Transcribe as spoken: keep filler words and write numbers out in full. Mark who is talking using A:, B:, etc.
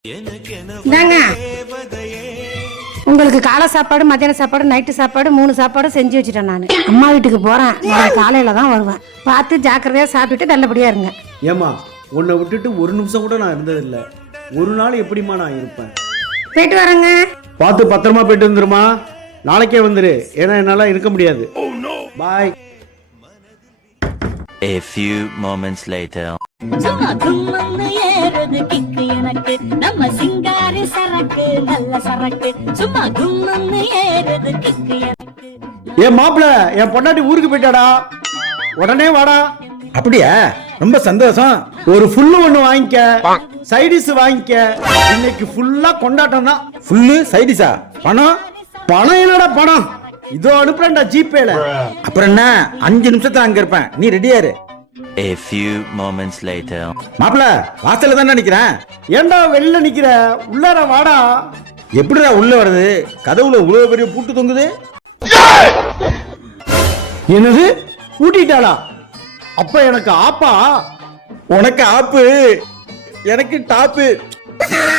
A: இந்தாங்க உங்களுக்கு காலை சாப்பாடு மத்தியான சாப்பாடு நைட்டு சாப்பாடு மூணு சாப்பாடு செஞ்சு வச்சுட்டேன். நான் அம்மா வீட்டுக்கு போறேன், காலையில தான் வருவேன். பார்த்து ஜாக்கிரதையா சாப்பிட்டுட்டு நல்லபடியா இருங்க.
B: ஏமா உன்னை விட்டுட்டு ஒரு நிமிஷம் கூட நான் இருந்ததில்ல. ஒரு நாள் எப்படிமா நான் இருப்பேன்?
A: போயிட்டு வரேங்க.
B: பார்த்து பத்திரமா போயிட்டு வந்துருமா. நாளைக்கே வந்துரு, ஏன்னா என்னால இருக்க முடியாது. பாய்.
C: A few moments later.
D: சும்மா தும்முன்னு ஏறுது கிக்கு எனக்கு நம்ம சிங்காரி சரக்கு நல்ல சரக்கு சும்மா தும்முன்னு ஏறுது கிக்கு எனக்கு.
B: ஏன் மாப்பிள்ள, என் பொண்டாட்டி ஊருக்கு போயிட்டாடா, உடனே வாடா.
E: அப்படியா? ரொம்ப சந்தோஷம்.
B: ஒரு ஃபுல்லு ஒண்ணு வாங்கிக்க, சைடிஸ் வாங்கிக்க. இன்னைக்கு ஃபுல்லா கொண்டாட்டம் தான்.
E: ஃபுல்லு சைடிஸா? பணம்?
B: பணம் என்னடா பணம், இதோ அனுப்புறேன்டா ஜிபேல.
E: அப்புறம் என்ன, அஞ்சு நிமிஷத்துல அங்க இருப்பேன், நீ ரெடியா இரு.
C: A few moments later.
E: மாப்பிள்ள வாசல்ல தான் நிக்கிறேன்.
B: ஏன்டா வெளில நிக்கிற, உள்ளார வாடா.
E: எப்படிடா உள்ள வருது? கதவுல உள்ள பெரிய பூட்டு தொங்குது.
B: என்னது, பூட்டிட்டாளா? அப்ப எனக்கு ஆப்பா.
E: உனக்கு ஆப்பு, எனக்கு டாப்பு.